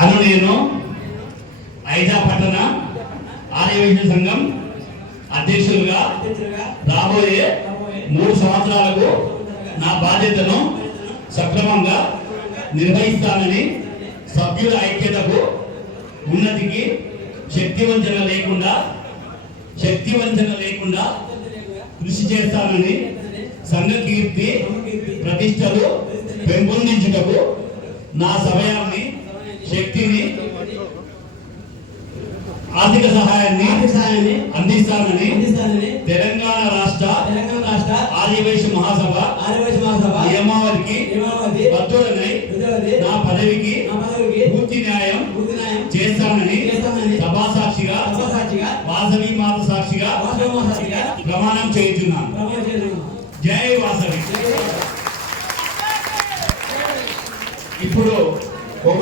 అను నేను ఐజా పట్టణ ఆర్యవైశ్య సంఘం అధ్యక్షులుగా రాబోయే మూడు సంవత్సరాలకు నా బాధ్యతను సక్రమంగా నిర్వహిస్తానని సభ్యుల ఐక్యతకు ఉన్నతికి శక్తివంచన లేకుండా శక్తివంచన లేకుండా కృషి చేస్తానని సంఘ కీర్తి ప్రతిష్టలు పెంపొందించుటకు నా సమయాన్ని శక్తిని ఆర్థిక సహాయాన్ని ఆర్థిక సహాయాన్ని అందిస్తానని అందిస్తానని తెలంగాణ రాష్ట్ర తెలంగాణ రాష్ట్ర ఆదివేశ మహాసభ ఆదివేశ మహాసభ నియమావళికి నియమావళి బద్దులనై నా పదవికి నా పదవికి పూర్తి న్యాయం పూర్తి న్యాయం చేస్తానని చేస్తానని సభా సాక్షిగా సభా సాక్షిగా వాసవి మాత సాక్షిగా వాసవి మాత సాక్షిగా ప్రమాణం చేయించున్నాను. ప్రమాణం చేయించున్నాను. జై వాసవి. ఇప్పుడు ఒక